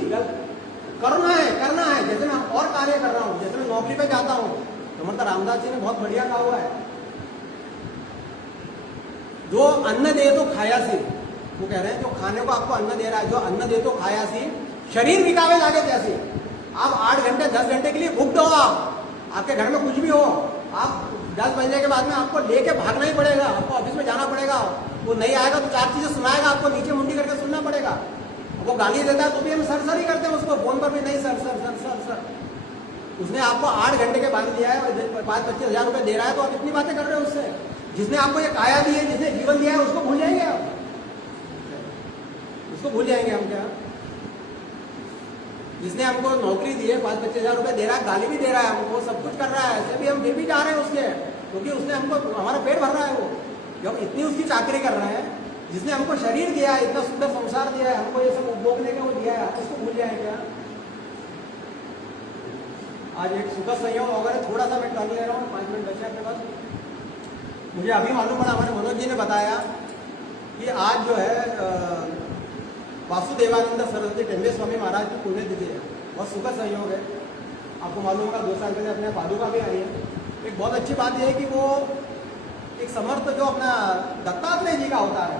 करना है। जैसे मैं और कार्य कर रहा हूँ, जैसे मैं नौकरी पे जाता हूँ, तो मतलब रामदास जी ने बहुत बढ़िया कहा हुआ है, जो अन्न दे तो खाया सी, वो कह रहे हैं जो खाने को आपको अन्न दे रहा है, जो अन्न दे तो खाया सी, शरीर बिकावे लागे जैसे। आप 8 घंटे 10 घंटे के लिए बुक दो, आपके घर में कुछ भी हो, आप 10 बजने के बाद में आपको लेके भागना ही पड़ेगा, आपको ऑफिस में जाना पड़ेगा। वो नहीं आएगा तो 4 चीजें सुनाएगा, आपको नीचे मुंडी करके सुनना पड़ेगा। वो गाली देता है तो भी हम सर ही करते हैं उसको, फोन पर भी नहीं सर। उसने आपको 8 घंटे के बाद दिया है और 5-25 हज़ार रुपए दे रहा है, तो आप इतनी बातें कर रहे हो उससे। जिसने आपको ये काया दी है, जिसने जीवन दिया है, उसको भूल जाएंगे आप? उसको भूल जाएंगे हम क्या? जिसने हमको नौकरी दी है, 5-25 हज़ार रुपए दे रहा है, गाली भी दे रहा है हमको, सब कुछ कर रहा है, ऐसे भी हम फिर भी जा रहे हैं उसके, क्योंकि उसने हमको हमारा पेट भर रहा है वो। जब इतनी उसकी चाकरी कर रहे हैं, जिसने हमको शरीर दिया है, इतना सुंदर संसार दिया है, हमको ये सब उपभोगने का वो दिया है, आप उसको भूल जाए क्या? आज एक सुखद संयोग वगैरह थोड़ा सा मैं टर्न ले रहा हूँ, 5 मिनट बचे आपके पास। मुझे अभी मालूम पड़ा, हमारे मनोज जी ने बताया कि आज जो है वासुदेवानंद सरस्वती टेम्बे स्वामी महाराज की पुण्यतिथि है। बहुत सुखद संयोग है। आपको मालूम होगा 2 साल पहले अपने पादुका भी आई है। एक बहुत अच्छी बात यह है कि वो एक समर्थ जो अपना दत्तात्रेय जी का अवतार है,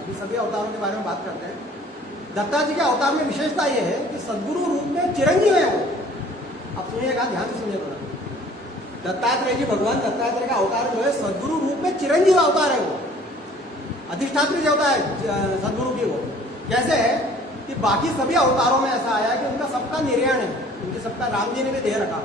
अभी सभी अवतारों के बारे में बात करते हैं, दत्ता जी के अवतार में विशेषता यह है कि सद्गुरु रूप में चिरंजीव है वो। आप सुनिएगा, ध्यान से सुनिए थोड़ा। दत्तात्रेय जी, भगवान दत्तात्रेय का अवतार जो है सद्गुरु रूप में चिरंजीव अवतार है वो, अधिष्ठात्री देवता है सद्गुरु की वो। कैसे है कि बाकी सभी अवतारों में ऐसा आया कि उनका सबका निर्याण है, उनके सबका, राम जी ने भी देह रखा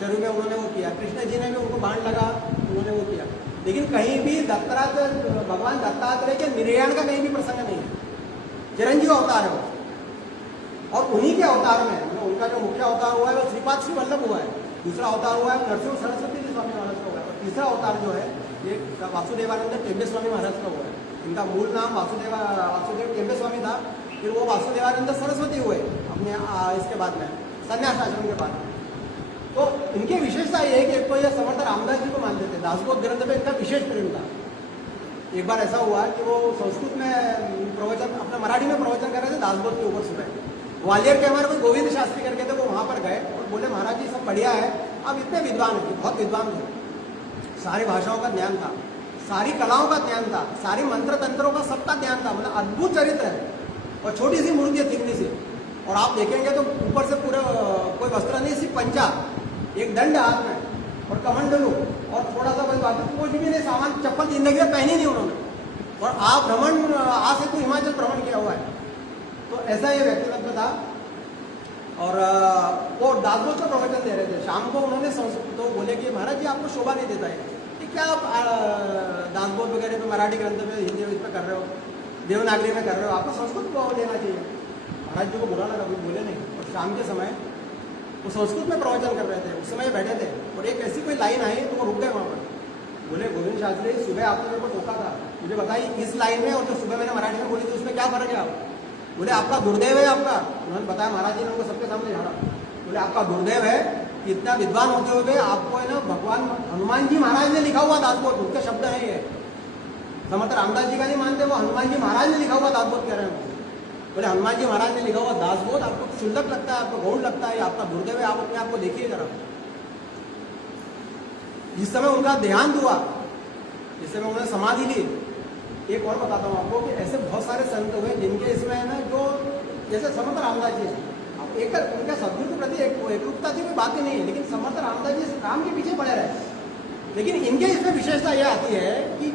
शरीर में, उन्होंने वो किया, कृष्ण जी ने भी उनको बाण लगा, उन्होंने वो किया, लेकिन कहीं भी भगवान दत्तात्रेय के निर्याण का कहीं भी प्रसंग नहीं है। चिरंजीव अवतार है वो। और उन्हीं के अवतार में मतलब उनका जो मुख्य अवतार हुआ है वो श्रीपाद श्री वल्लभ हुआ है, दूसरा अवतार हुआ है नरसिंह सरस्वती जी स्वामी महाराज का हुआ है, और तीसरा अवतार जो है ये वासुदेवानंद टेम्बे स्वामी महाराज का हुआ है। इनका मूल नाम वासुदेव टेम्बे स्वामी था, फिर वो वासुदेवानंद सरस्वती हुए अपने इसके बाद में, संन्यास आश्रम के बाद में। तो इनकी विशेषता ये है कि एक तो ये समर्थ रामदास जी को मानते थे, दासबोध ग्रंथ में इनका विशेष प्रेम था। एक बार ऐसा हुआ कि वो संस्कृत में प्रवचन, अपने मराठी में प्रवचन कर रहे थे दासबोध के ऊपर सुबह। ग्वालियर के हमारे कोई गोविंद शास्त्री करके थे, वो वहाँ पर गए और बोले महाराज जी सब बढ़िया है, आप इतने विद्वान हैं, बहुत विद्वान थे, सारी भाषाओं का ज्ञान था, सारी कलाओं का ज्ञान था, सारी मंत्र तंत्रों का सबका ज्ञान था, मतलब अद्भुत चरित्र है, और छोटी सी मूर्ति है तिगनी सी, और आप देखेंगे तो ऊपर से पूरा कोई वस्त्र नहीं, सिर्फ पंचा, एक दंड हाथ में और कमंडलू और थोड़ा सा बस बाकी कुछ भी नहीं, सामान चप्पल जिंदगी में पहनी नहीं उन्होंने, और आप भ्रमण आज से तो हिमाचल भ्रमण किया हुआ है। तो ऐसा ये व्यक्तित्व था। और वो दासबोध का प्रवचन दे रहे थे, शाम को उन्होंने तो बोले कि महाराज जी आपको शोभा नहीं देता है कि क्या आप दासबोध वगैरह पे मराठी ग्रंथ में हिंदी में कर रहे हो, देवनागरी में कर रहे हो, आपको संस्कृत को लेना चाहिए। महाराज जी को बुरा लगा, कुछ बोले नहीं। और शाम के समय वो संस्कृत में प्रवचन कर रहे थे, उस समय बैठे थे, और एक ऐसी कोई लाइन आई तो वो रुक गए वहाँ पर। बोले गोविंद शास्त्री सुबह आपने मेरे को टोका था, मुझे बताइए इस लाइन में और जो सुबह मैंने मराठी में बोली थी उसमें क्या फर्क है? आप बोले आपका दुर्दैव है आपका। उन्होंने बताया, महाराज जी ने उनको सबके सामने झाड़ा, बोले आपका दुर्दैव है कि इतना विद्वान होते हुए आपको है ना भगवान हनुमान जी महाराज ने लिखा हुआ दासबोध, उनके शब्द है ये, समर्थ रामदास जी का नहीं मानते, वो हनुमान जी महाराज ने लिखा हुआ दासबोध कह रहे हैं। बोले हनुमान जी महाराज ने लिखा हुआ दासबोध आपको क्षुल्लक लगता है, आपको गौण लगता है, आपका दुर्दैव है, आप अपने आप को देखिए जरा। जिस समय उनका देहांत हुआ, जिस समय उन्होंने समाधि ली, एक और बताता हूँ आपको कि ऐसे बहुत सारे संत हुए जिनके इसमें है ना, जो जैसे समर्थ रामदास जी हैं, अब एक उनका सद्गुरु के प्रति एकरूपता की कोई बात ही नहीं है, लेकिन समर्थ रामदास जी राम के पीछे पड़े रहे। लेकिन इनके इसमें विशेषता यह आती है कि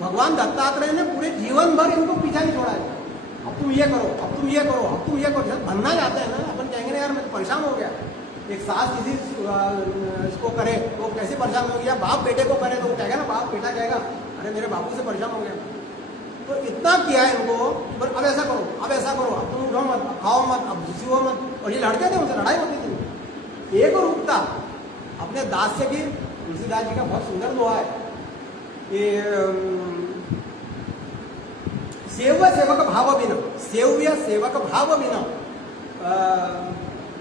भगवान दत्तात्रेय ने पूरे जीवन भर इनको पीछा नहीं छोड़ा है। अब तुम ये करो, अब तुम ये करो, अब तुम ये करो, जब बनना चाहते हैं ना, अपन कहेंगे ना यार मैं तो परेशान हो गया, एक सास किसी इसको करे तो कैसे परेशान हो गया, बाप बेटे को करे तो वो कहेगा ना, बाप बेटा कहेगा अरे मेरे बापू से परेशान हो गया। तो इतना किया है इनको, पर अब ऐसा करो, अब ऐसा करो, अब तुम उठो मत, खाओ मत, अब जिसो मत, और ये लड़ते थे, उनसे लड़ाई होती थी। एक रूप था अपने दास से भी। तुलसीदास जी का बहुत सुंदर दोहा है कि सेव्य सेवक भाव बिना, सेव्य सेवक भाव बिना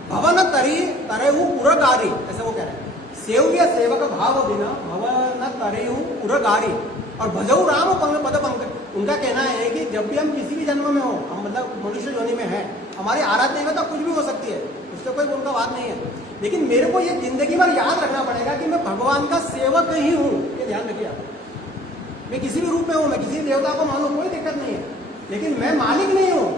भवन तरी तरेहु उरगारी, ऐसा वो कह रहे हैं। सेव्य सेवक भाव बिना भवन तरेहु उरगारी, और भजऊ राम पद पंकज। उनका कहना है कि जब भी हम किसी भी जन्म में हो, हम मतलब मनुष्य योनि में है, हमारी आराध्य देवता कुछ भी हो सकती है, उससे कोई उनका बात नहीं है, लेकिन मेरे को ये जिंदगी भर याद रखना पड़ेगा कि मैं भगवान का सेवक ही हूँ। ये ध्यान रखिए आप, मैं किसी भी रूप में हूँ, मैं किसी देवता को मानूं, कोई दिक्कत नहीं है, लेकिन मैं मालिक नहीं हूँ।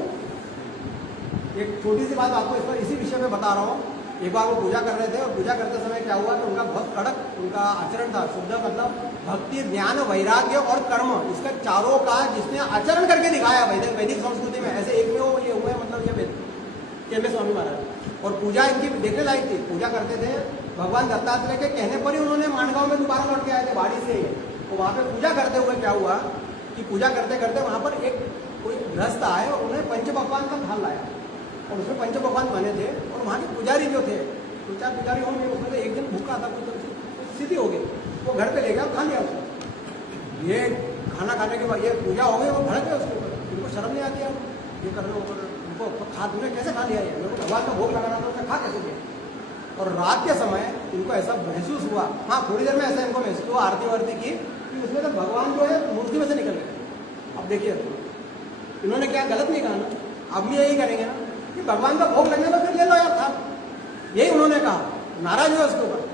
एक छोटी सी बात आपको इस पर इसी विषय में बता रहा हूँ। एक बार वो पूजा कर रहे थे, और पूजा करते समय क्या हुआ कि उनका बहुत कड़क उनका आचरण था, शुद्ध मतलब भक्ति, ज्ञान, वैराग्य और कर्म, इसका चारों का जिसने आचरण करके दिखाया वैदिक संस्कृति में, ऐसे एक में वो ये हुए, मतलब ये टेम्बे स्वामी महाराज। और पूजा इनकी देखने लायक थी, पूजा करते थे, भगवान दत्तात्रेय के कहने पर ही उन्होंने मानगांव में दोबारा लौट के आए थे बाड़ी से। तो वहाँ पे पूजा करते हुए क्या हुआ कि पूजा करते करते वहाँ पर एक कोई गृहस्थ आए और उन्हें पंच पकवान का थाल लाया, और उसमें पंच पकवान बने थे, और वहाँ के पुजारी जो थे, 2-4 पुजारी होंगे, उसमें एक दिन भूखा था, कुछ स्थिति हो गई, वो घर पे ले गया, खा लिया उसको। ये खाना खाने के बाद ये पूजा हो गई, वो भड़क गए उसके ऊपर, उनको शर्म नहीं आती है ये करने ऊपर, उनको खा तुमने कैसे खा लिया, मेरे को भगवान का भोग लगाना था, उसने खा कैसे लिया। और रात के समय इनको ऐसा महसूस हुआ, हाँ थोड़ी देर में ऐसा इनको महसूस हुआ आरती वारती की कि उसमें तो भगवान जो है मूर्ति में से निकल गए। अब देखिए इन्होंने क्या गलत नहीं कहा ना, अब भी यही करेंगे ना कि भगवान का भोग लगने तो फिर ले लो यार था, यही उन्होंने कहा, नाराज हुए उसके ऊपर।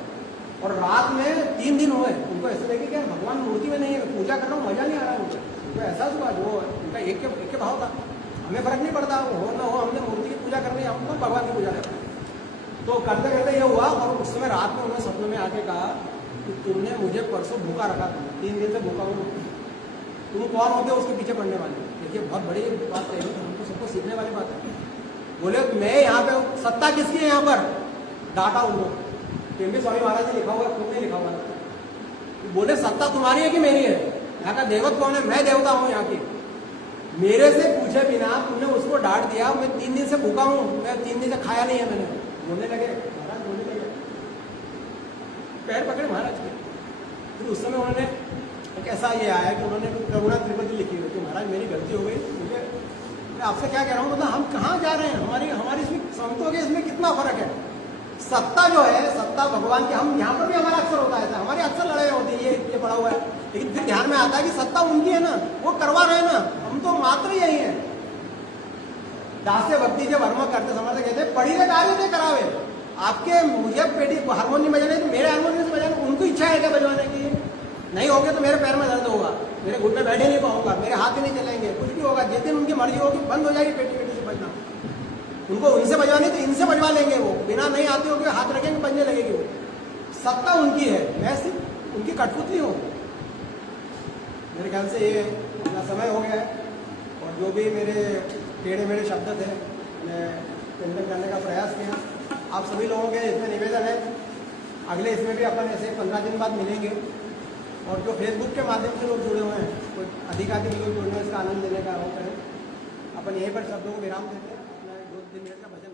और रात में 3 दिन हुए उनको ऐसे लगे कि भगवान मूर्ति में नहीं है, पूजा कर रहा हूँ, मजा नहीं आ रहा है मुझे, उनको एहसास हुआ जो उनका एक के भाव था, हमें फर्क नहीं पड़ता हो ना हो, हमने मूर्ति की पूजा करनी है, हम तो भगवान की पूजा करते हैं। तो करते करते ये हुआ और उस समय रात में उन्होंने सपने में आके कहा कि तुमने मुझे परसों भूखा रखा था, 3 दिन से भूखा हूँ, तुम कौन होते हो उसके पीछे पड़ने वाले। देखिए बहुत बड़ी बात है, हमको सबको सीखने वाली बात है। बोले मैं यहाँ पे सत्ता किसकी है यहाँ पर, डाटा उनको, भी स्वामी महाराज ने लिखा हुआ है, खुद नहीं लिखा हुआ है। बोले सत्ता तुम्हारी है कि मेरी है, यहाँ का देवत कौन है, मैं देवता हूँ यहाँ की, मेरे से पूछे बिना तुमने उसको डांट दिया, मैं 3 दिन से भूखा हूँ, मैं 3 दिन से खाया नहीं है मैंने। बोलने लगे महाराज, बोलने लगे, पैर पकड़े महाराज के। फिर उस समय उन्होंने एक ऐसा ये आया कि उन्होंने करुणा त्रिपति लिखी हुई कि महाराज मेरी गलती हो गई, मुझे मैं आपसे क्या कह रहा हूँ, मतलब हम कहाँ जा रहे हैं, हमारी इसमें संतों के इसमें कितना फर्क है। सत्ता जो है, सत्ता भगवान की, हम यहाँ पर भी हमारा अक्सर होता है, हमारे अक्सर लड़ाई होती है, ये पड़ा हुआ है, लेकिन फिर ध्यान में आता है कि सत्ता उनकी है ना, वो करवा रहे हैं ना, हम तो मात्र यही है। दास्य भक्ति जब वर्मा करते समझते कहते पढ़ी ले कार्य नहीं करावे, आपके मुझे पेटी हारमोनियम बजाने तो मेरे हारमोनियम से बजाने, उनको इच्छा है क्या बजवाने की, नहीं होगे तो मेरे पैर में दर्द होगा, मेरे घुटने बैठे नहीं पाऊंगा, मेरे हाथ ही नहीं चलेंगे, कुछ भी होगा, जिस दिन उनकी मर्जी होगी बंद हो जाएगी पेटी पेटी से बजना, उनको उनसे बजवानी तो इनसे बजवा लेंगे, वो बिना नहीं आती होगी हाथ रखेंगे बजने लगेगी वो, सत्ता उनकी है, मैं सिर्फ उनकी कठपुतली हूँ। मेरे ख्याल से ये अपना समय हो गया है, और जो भी मेरे टेढ़े मेढ़े शब्द थे मैं चिंतन करने का प्रयास किया। आप सभी लोगों के इसमें निवेदन है, अगले इसमें भी अपन ऐसे 15 दिन बाद मिलेंगे, और जो फेसबुक के माध्यम से लोग जुड़े हुए हैं, कुछ अधिकाधिक लोग जुड़े हुए हैं, इसका आनंद लेने का वो करें। अपन यहीं पर शब्दों को विराम देते हैं, अपना 2-3 मिनट का भजन